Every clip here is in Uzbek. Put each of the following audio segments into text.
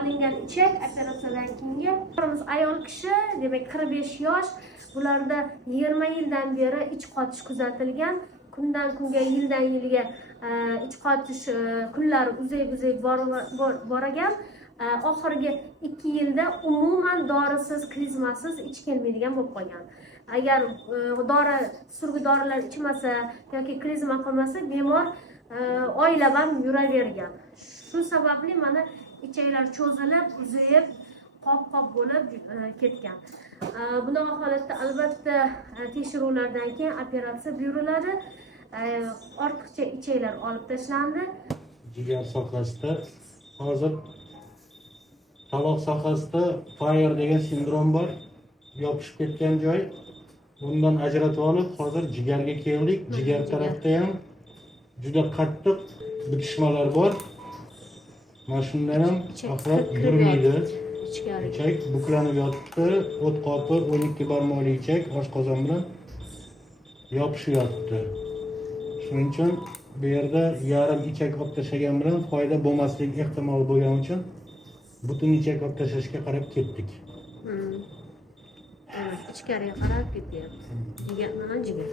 olingan ichak operatsiyadan keyingi. Ayol kishi, demak 45 yosh, bularda 20 yildan beri ich qotish kuzatilgan. Kundan kunga, yildan yilga ich qotish kunlari uzayib boragan. Oxirgi 2 yilda umuman dorisiz, klizmasiz ich kelmaydigan bo'lib qolgan. Agar surgi dorilar ichmasa yoki klizma qilmasa, bemor oilaban yuravergan. Shu sababli mana ichaklar cho'zilib, uzayib, qop-qop bo'lib ketgan. Bunaqa holatda albatta tekshiruvlardan keyin operatsiya buyuriladi. Ortiqcha ichaklar olib tashlandi. Jigar sohasida hozir taloq sohasida fire degan sindrom bor. Yopishib ketgan joy. Bundan ajratib olib, hozir jigarga keldik. Jigar tarafda ham juda qattiq bitishmalar bor. Mana shundan ham ahvol yurmaydi. Ichak buklanib yotibdi. O't qopi 12 barmoqli ichak oshqozon bilan yopishib yotibdi. Shuning uchun bu yerda yarim ichak olib tashlagan bilan foyda bo'lmasligi ehtimoli bo'lgani uchun butun ichak olib tashlashga qarab ketdik. Ichkariga qarab ketyapti. Jigar.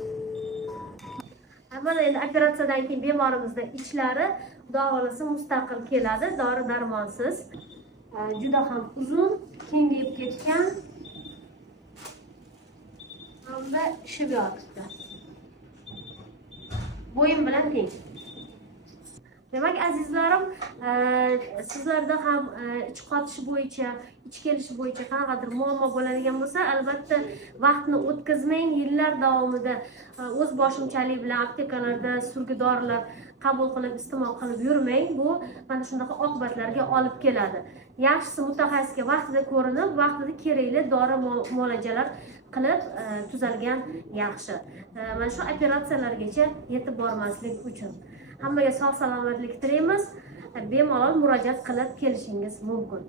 Avval endi operatsiyadan keyin bemorimizda ichlari xudo xolasa mustaqil keladi, dori-darmonsiz. Juda ham uzun, kengayib ketgan. Hamda ishib yotibdi. Bo'yim bilan teng. Demak, azizlarim, sizlarda ham ich qotish bo'yicha, ich kelishi bo'yicha qanaqadir muammo bo'ladigan bo'lsa, albatta vaqtni o'tkazmang, yillar davomida o'z boshimchalik bilan aptekalarda surgi dorilar qabul qilib, iste'mol qilib yurmang. Bu mana shunaqa oqibatlarga olib keladi. Yaxshisi mutaxassisga vaqtida ko'rinib, vaqtida kerakli dori muolajalar qilib tuzalgan yaxshi. Mana shu operatsiyalargacha yetib bormaslik uchun hammaga sog' salomatlik tilaymiz. Bemalol murojaat qilib kelishingiz mumkin.